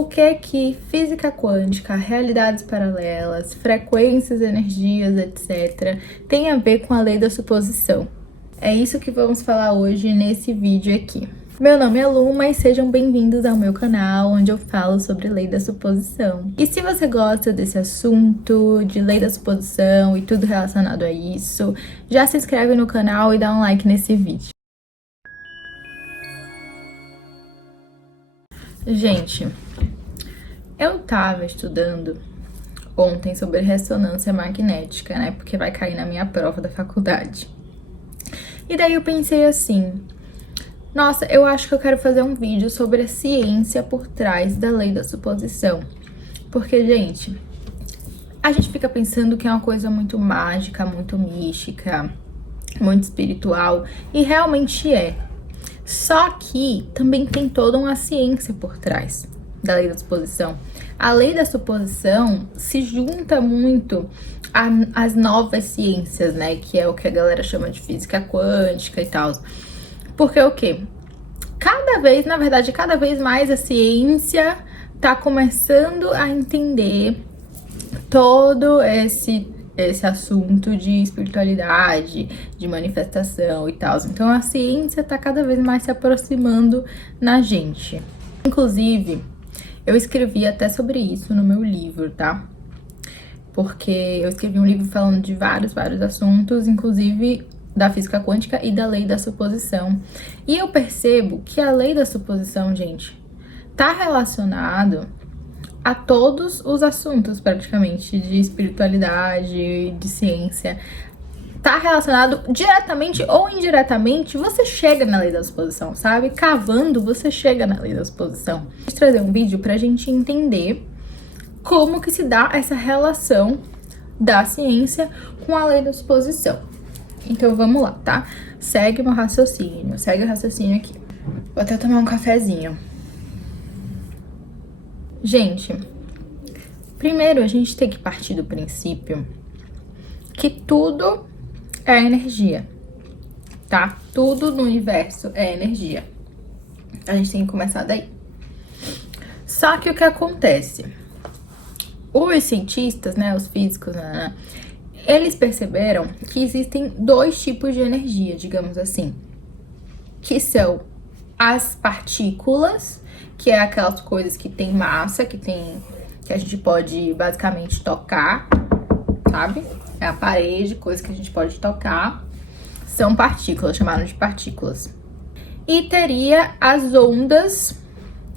o que física quântica, realidades paralelas, frequências, energias, etc., tem a ver com a lei da suposição. É isso que vamos falar hoje nesse vídeo aqui. Meu nome é Luma e sejam bem-vindos ao meu canal, onde eu falo sobre lei da suposição. E se você gosta desse assunto, de lei da suposição e tudo relacionado a isso, já se inscreve no canal e dá um like nesse vídeo. Gente, eu tava estudando ontem sobre ressonância magnética, né? Porque vai cair na minha prova da faculdade. E daí eu pensei assim, nossa, eu acho que eu quero fazer um vídeo sobre a ciência por trás da lei da suposição. Porque, gente, a gente fica pensando que é uma coisa muito mágica, muito mística, muito espiritual, e realmente é. Só que também tem toda uma ciência por trás da lei da suposição. A lei da suposição se junta muito às novas ciências, né? Que é o que a galera chama de física quântica e tal. Porque o quê? Cada vez mais a ciência tá começando a entender todo esse assunto de espiritualidade, de manifestação e tal. Então a ciência tá cada vez mais se aproximando na gente. Inclusive, eu escrevi até sobre isso no meu livro, tá? Porque eu escrevi um livro falando de vários assuntos, inclusive da física quântica e da lei da suposição. E eu percebo que a lei da suposição, gente, tá relacionado a todos os assuntos, praticamente, de espiritualidade, de ciência. Tá relacionado diretamente ou indiretamente, você chega na lei da suposição, sabe? Cavando, você chega na lei da suposição. Vou trazer um vídeo pra gente entender como que se dá essa relação da ciência com a lei da suposição. Então vamos lá, tá? Segue meu raciocínio, segue o raciocínio aqui. Vou até tomar um cafezinho. Gente, primeiro a gente tem que partir do princípio que tudo é energia, tá? Tudo no universo é energia. A gente tem que começar daí. Só que o que acontece? Os cientistas, né, os físicos, eles perceberam que existem dois tipos de energia, digamos assim, que são as partículas, que é aquelas coisas que tem massa, que a gente pode basicamente tocar, sabe? É a parede, coisa que a gente pode tocar. São partículas, chamaram de partículas. E teria as ondas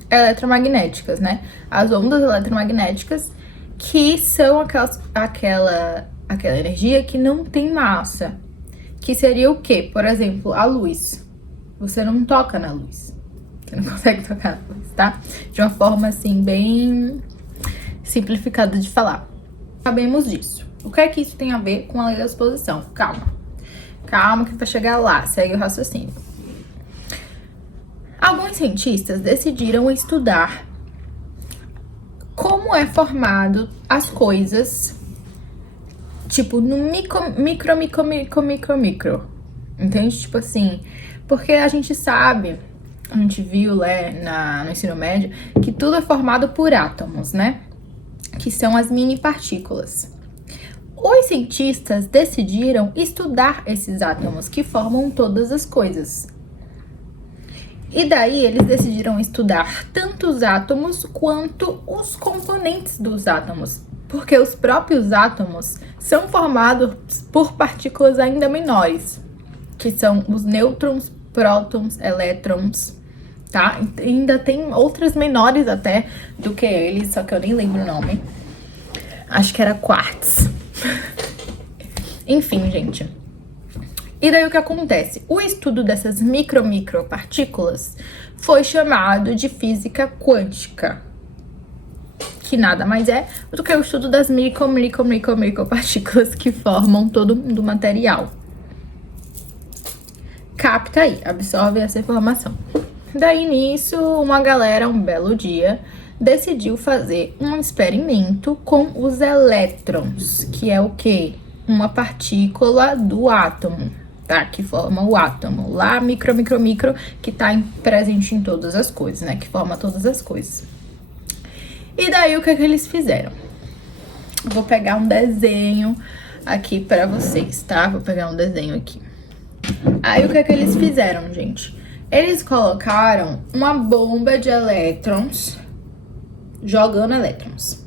eletromagnéticas, né? As ondas eletromagnéticas, que são aquela energia que não tem massa. Que seria o quê? Por exemplo, a luz. Você não toca na luz. Você não consegue tocar na luz, tá? De uma forma, assim, bem simplificada de falar. Sabemos disso. O que é que isso tem a ver com a lei da suposição? Calma que vai chegar lá. Segue o raciocínio. Alguns cientistas decidiram estudar como é formado as coisas, tipo, no micro. Entende? Tipo assim, porque a gente sabe, a gente viu no ensino médio, que tudo é formado por átomos, né? Que são as mini partículas. Os cientistas decidiram estudar esses átomos que formam todas as coisas. E daí eles decidiram estudar tanto os átomos quanto os componentes dos átomos. Porque os próprios átomos são formados por partículas ainda menores, que são os nêutrons, prótons, elétrons, tá? Ainda tem outras menores até do que eles, só que eu nem lembro o nome. Acho que era quartz. Enfim, gente. E daí o que acontece? O estudo dessas micropartículas foi chamado de física quântica, que nada mais é do que o estudo das micropartículas que formam todo mundo material. Capta aí, absorve essa informação. Daí nisso, uma galera, um belo dia, decidiu fazer um experimento com os elétrons, que é o quê? Uma partícula do átomo, tá? Que forma o átomo. Lá, micro, que tá presente em todas as coisas, né? Que forma todas as coisas. E daí, o que é que eles fizeram? Vou pegar um desenho aqui pra vocês, tá? Vou pegar um desenho aqui. Aí, o que é que eles fizeram, gente? Eles colocaram uma bomba de elétrons, jogando elétrons,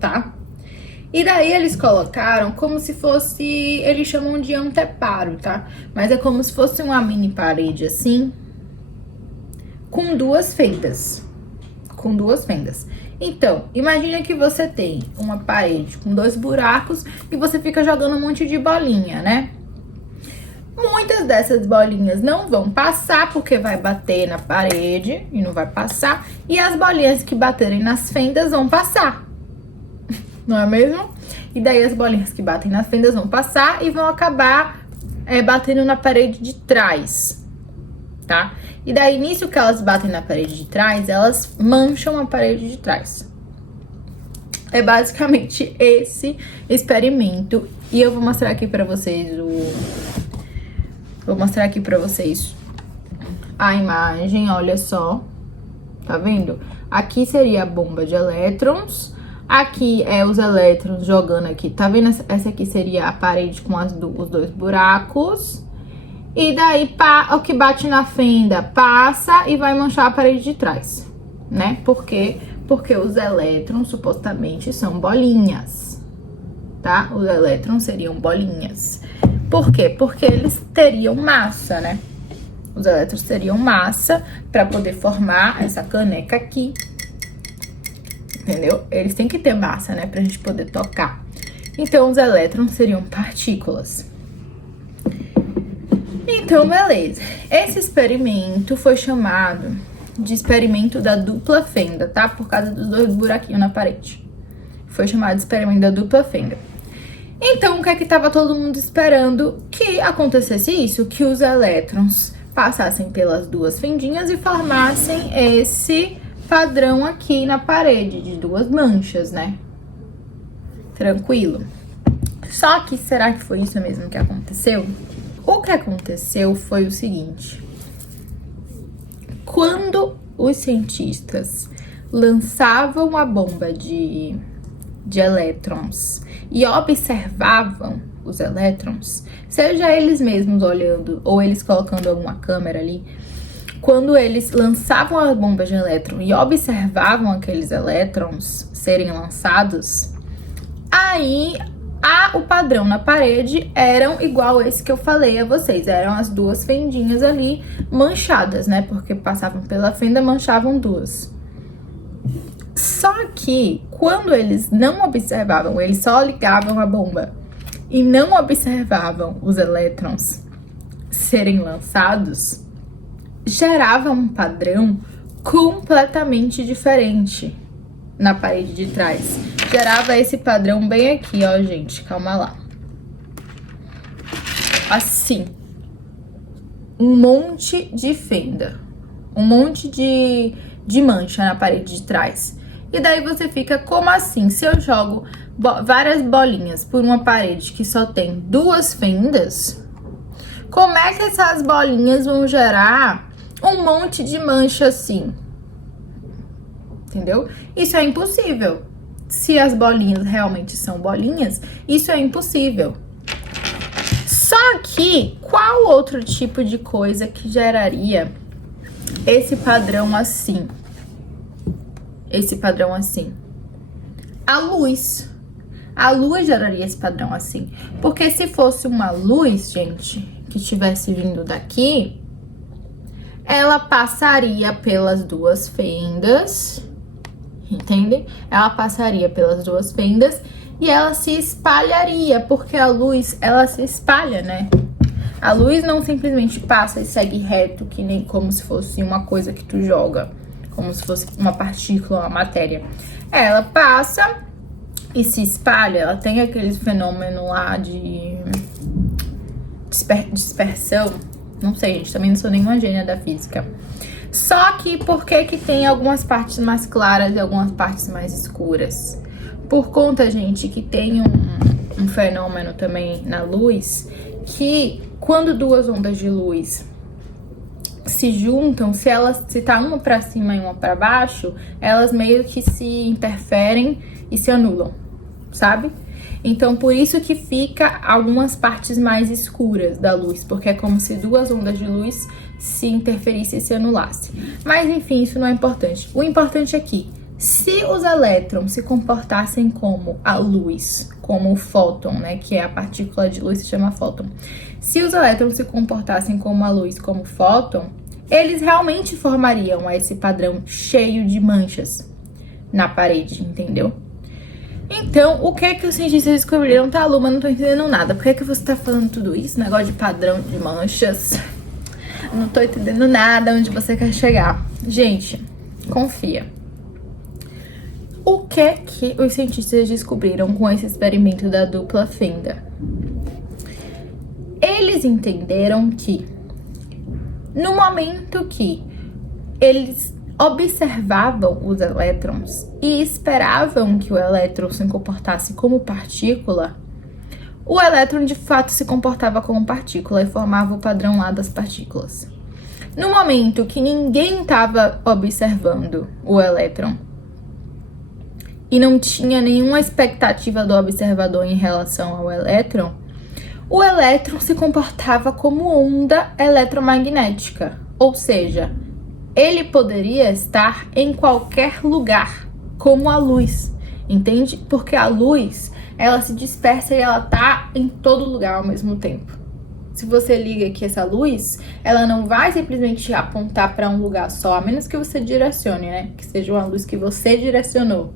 tá? E daí, eles colocaram como se fosse, eles chamam de anteparo, tá? Mas é como se fosse uma mini parede, assim, com duas fendas. Com duas fendas. Então, imagina que você tem uma parede com 2 buracos e você fica jogando um monte de bolinha, né? Muitas dessas bolinhas não vão passar porque vai bater na parede e não vai passar. E as bolinhas que baterem nas fendas vão passar. Não é mesmo? E daí as bolinhas que batem nas fendas vão passar e vão acabar batendo na parede de trás, tá? E daí, nisso que elas batem na parede de trás, elas mancham a parede de trás. É basicamente esse experimento. E eu vou mostrar aqui pra vocês Vou mostrar aqui pra vocês a imagem, olha só. Tá vendo? Aqui seria a bomba de elétrons. Aqui é os elétrons jogando aqui. Tá vendo? Essa aqui seria a parede com os 2 buracos. E daí, o que bate na fenda passa e vai manchar a parede de trás, né? Por quê? Porque os elétrons, supostamente, são bolinhas, tá? Os elétrons seriam bolinhas. Por quê? Porque eles teriam massa, né? Os elétrons teriam massa para poder formar essa caneca aqui, entendeu? Eles têm que ter massa, né? Pra gente poder tocar. Então, os elétrons seriam partículas. Então, beleza. Esse experimento foi chamado de experimento da dupla fenda, tá? Por causa dos 2 buraquinhos na parede. Foi chamado de experimento da dupla fenda. Então, o que é que tava todo mundo esperando que acontecesse isso? Que os elétrons passassem pelas 2 fendinhas e formassem esse padrão aqui na parede, de 2 manchas, né? Tranquilo. Só que, será que foi isso mesmo que aconteceu? O que aconteceu foi o seguinte: quando os cientistas lançavam a bomba de elétrons e observavam os elétrons, seja eles mesmos olhando ou eles colocando alguma câmera ali, quando eles lançavam a bomba de elétron e observavam aqueles elétrons serem lançados, aí o padrão na parede eram igual esse que eu falei a vocês. Eram as 2 fendinhas ali manchadas, né? Porque passavam pela fenda, manchavam 2. Só que, quando eles não observavam, eles só ligavam a bomba e não observavam os elétrons serem lançados, gerava um padrão completamente diferente na parede de trás. Gerava esse padrão bem aqui, ó, gente. Calma lá. Assim. Um monte de fenda. Um monte de mancha na parede de trás. E daí você fica, como assim? Se eu jogo várias bolinhas por uma parede que só tem 2 fendas, como é que essas bolinhas vão gerar um monte de mancha assim? Entendeu? Isso é impossível. Se as bolinhas realmente são bolinhas, isso é impossível. Só que, qual outro tipo de coisa que geraria esse padrão assim? Esse padrão assim? A luz. A luz geraria esse padrão assim. Porque se fosse uma luz, gente, que estivesse vindo daqui, ela passaria pelas 2 fendas. Entende? Ela passaria pelas 2 fendas e ela se espalharia, porque a luz, ela se espalha, né? A luz não simplesmente passa e segue reto, que nem como se fosse uma coisa que tu joga, como se fosse uma partícula, uma matéria. Ela passa e se espalha, ela tem aquele fenômeno lá de dispersão. Não sei, gente, também não sou nenhuma gênia da física. Só que por que que tem algumas partes mais claras e algumas partes mais escuras? Por conta, gente, que tem um fenômeno também na luz, que quando 2 ondas de luz se juntam, se tá uma pra cima e uma pra baixo, elas meio que se interferem e se anulam, sabe? Então, por isso que fica algumas partes mais escuras da luz, porque é como se duas ondas de luz se interferissem e se anulassem. Mas, enfim, isso não é importante. O importante é que, se os elétrons se comportassem como a luz, como o fóton, né, que é a partícula de luz, se chama fóton. Se os elétrons se comportassem como a luz, como o fóton, eles realmente formariam esse padrão cheio de manchas na parede, entendeu? Então, o que é que os cientistas descobriram? Tá, Lu, mas não tô entendendo nada. Por que é que você tá falando tudo isso? Negócio de padrão de manchas. Não tô entendendo nada onde você quer chegar. Gente, confia. O que é que os cientistas descobriram com esse experimento da dupla fenda? Eles entenderam que, no momento que eles observavam os elétrons e esperavam que o elétron se comportasse como partícula, o elétron de fato se comportava como partícula e formava o padrão lá das partículas. No momento que ninguém estava observando o elétron e não tinha nenhuma expectativa do observador em relação ao elétron, o elétron se comportava como onda eletromagnética, ou seja, ele poderia estar em qualquer lugar, como a luz, entende? Porque a luz, ela se dispersa e ela tá em todo lugar ao mesmo tempo. Se você liga aqui essa luz, ela não vai simplesmente apontar para um lugar só, a menos que você direcione, né? Que seja uma luz que você direcionou,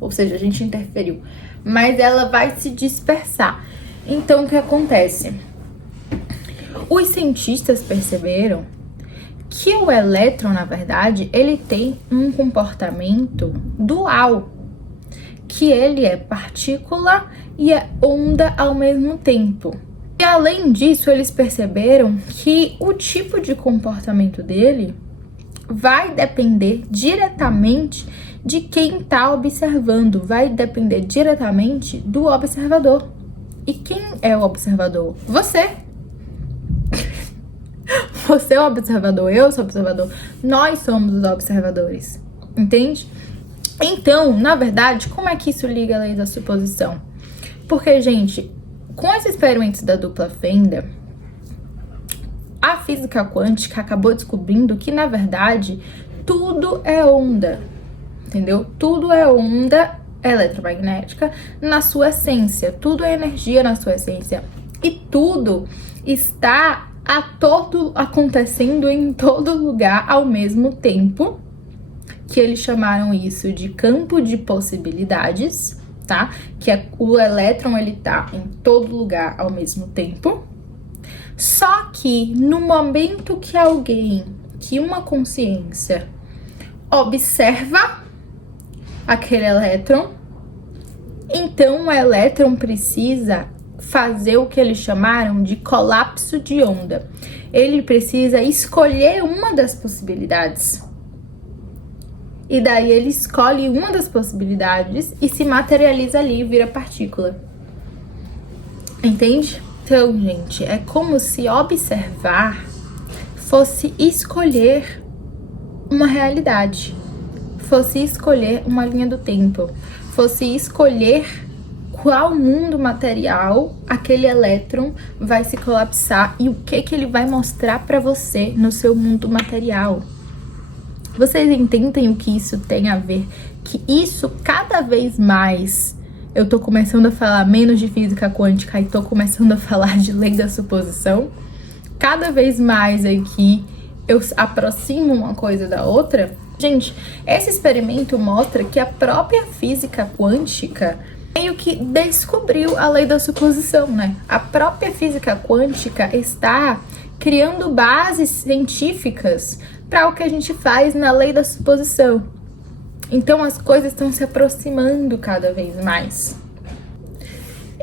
ou seja, a gente interferiu. Mas ela vai se dispersar. Então, o que acontece? Os cientistas perceberam que o elétron, na verdade, ele tem um comportamento dual, que ele é partícula e é onda ao mesmo tempo. E além disso, eles perceberam que o tipo de comportamento dele vai depender diretamente de quem está observando, vai depender diretamente do observador. E quem é o observador? Você! Você é o observador, eu sou o observador, nós somos os observadores, entende? Então, na verdade, como é que isso liga à lei da suposição? Porque, gente, com esses experimentos da dupla fenda, a física quântica acabou descobrindo que, na verdade, tudo é onda, entendeu? Tudo é onda eletromagnética na sua essência, tudo é energia na sua essência, e tudo está acontecendo em todo lugar ao mesmo tempo, que eles chamaram isso de campo de possibilidades, tá? Que é o elétron, ele tá em todo lugar ao mesmo tempo. Só que no momento que uma consciência observa aquele elétron, então o elétron precisa fazer o que eles chamaram de colapso de onda. Ele precisa escolher uma das possibilidades. E daí ele escolhe uma das possibilidades e se materializa ali e vira partícula. Entende? Então, gente, é como se observar fosse escolher uma realidade, fosse escolher uma linha do tempo, fosse escolher qual mundo material aquele elétron vai se colapsar e o que ele vai mostrar para você no seu mundo material. Vocês entendem o que isso tem a ver? Que isso cada vez mais, eu tô começando a falar menos de física quântica e tô começando a falar de lei da suposição. Cada vez mais aqui eu aproximo uma coisa da outra. Gente, esse experimento mostra que a própria física quântica meio que descobriu a lei da suposição, né? A própria física quântica está criando bases científicas para o que a gente faz na lei da suposição. Então as coisas estão se aproximando cada vez mais.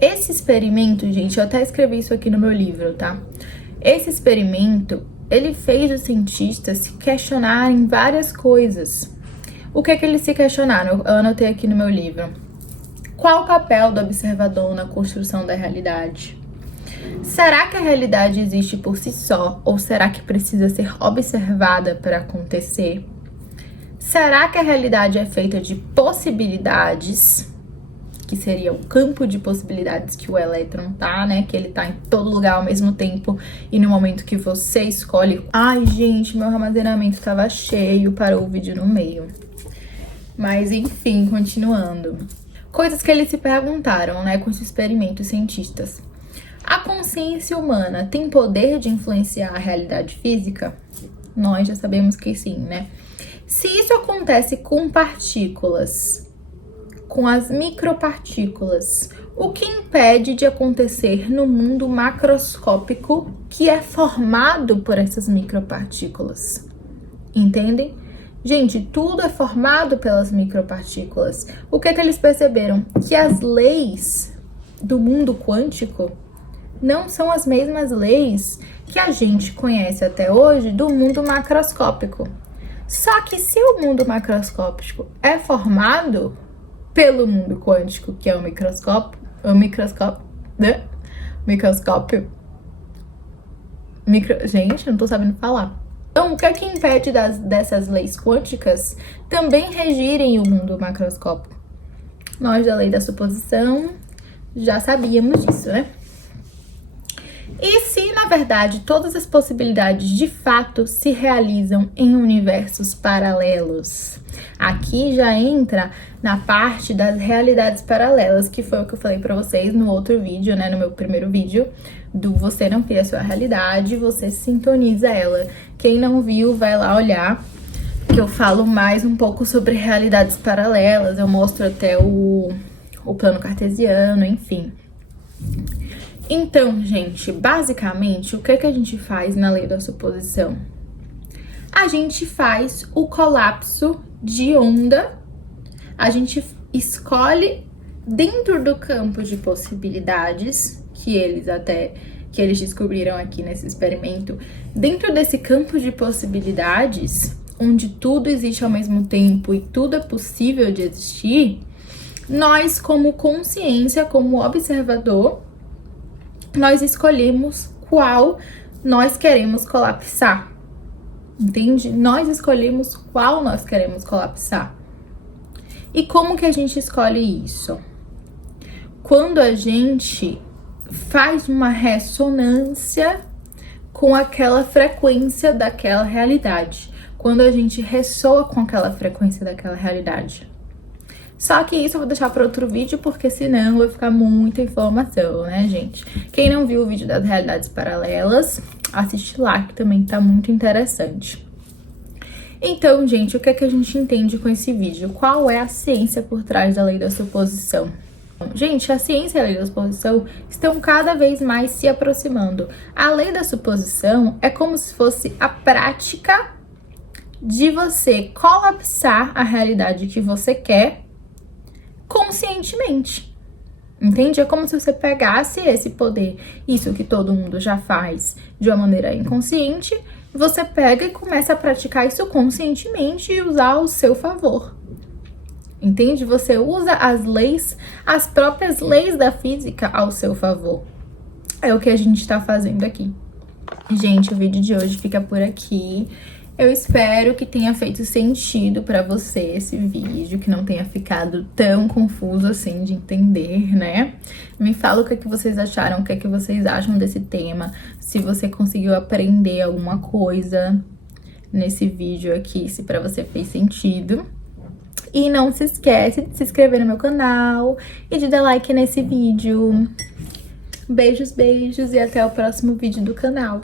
Esse experimento, gente, eu até escrevi isso aqui no meu livro, tá? Esse experimento, ele fez os cientistas se questionarem várias coisas. O que é que eles se questionaram? Eu anotei aqui no meu livro. Qual o papel do observador na construção da realidade? Será que a realidade existe por si só ou será que precisa ser observada para acontecer? Será que a realidade é feita de possibilidades, que seria o campo de possibilidades que o elétron tá, né? Que ele tá em todo lugar ao mesmo tempo e no momento que você escolhe... Ai, gente, meu armazenamento tava cheio, parou o vídeo no meio. Mas, enfim, continuando. Coisas que eles se perguntaram, né, com esses experimentos cientistas. A consciência humana tem poder de influenciar a realidade física? Nós já sabemos que sim, né? Se isso acontece com partículas, com as micropartículas, o que impede de acontecer no mundo macroscópico que é formado por essas micropartículas? Entendem? Gente, tudo é formado pelas micropartículas. O que eles perceberam? Que as leis do mundo quântico não são as mesmas leis que a gente conhece até hoje do mundo macroscópico. Só que se o mundo macroscópico é formado pelo mundo quântico, que é o microscópio, gente, não tô sabendo falar. Então, o que é que impede dessas leis quânticas também regirem o mundo macroscópico? Nós, da lei da suposição, já sabíamos disso, né? E se, na verdade, todas as possibilidades de fato se realizam em universos paralelos? Aqui já entra na parte das realidades paralelas, que foi o que eu falei pra vocês no outro vídeo, né? No meu primeiro vídeo, do você não ter a sua realidade, você sintoniza ela. Quem não viu, vai lá olhar, que eu falo mais um pouco sobre realidades paralelas, eu mostro até o plano cartesiano, enfim. Então, gente, basicamente, o que a gente faz na lei da suposição? A gente faz o colapso de onda, a gente escolhe dentro do campo de possibilidades, que eles descobriram aqui nesse experimento, dentro desse campo de possibilidades, onde tudo existe ao mesmo tempo e tudo é possível de existir, nós, como consciência, como observador, nós escolhemos qual nós queremos colapsar, entende? Nós escolhemos qual nós queremos colapsar. E como que a gente escolhe isso? Quando a gente faz uma ressonância com aquela frequência daquela realidade. Quando a gente ressoa com aquela frequência daquela realidade. Só que isso eu vou deixar para outro vídeo, porque senão vai ficar muita informação, né, gente? Quem não viu o vídeo das realidades paralelas, assiste lá, que também tá muito interessante. Então, gente, o que é que a gente entende com esse vídeo? Qual é a ciência por trás da lei da suposição? Gente, a ciência e a lei da suposição estão cada vez mais se aproximando. A lei da suposição é como se fosse a prática de você colapsar a realidade que você quer conscientemente, entende? É como se você pegasse esse poder, isso que todo mundo já faz de uma maneira inconsciente, você pega e começa a praticar isso conscientemente e usar ao seu favor, entende? Você usa as leis, as próprias leis da física ao seu favor. É o que a gente tá fazendo aqui. Gente, o vídeo de hoje fica por aqui. Eu espero que tenha feito sentido pra você esse vídeo, que não tenha ficado tão confuso assim de entender, né? Me fala o que é que vocês acharam, o que é que vocês acham desse tema, se você conseguiu aprender alguma coisa nesse vídeo aqui, se pra você fez sentido. E não se esquece de se inscrever no meu canal e de dar like nesse vídeo. Beijos, beijos e até o próximo vídeo do canal.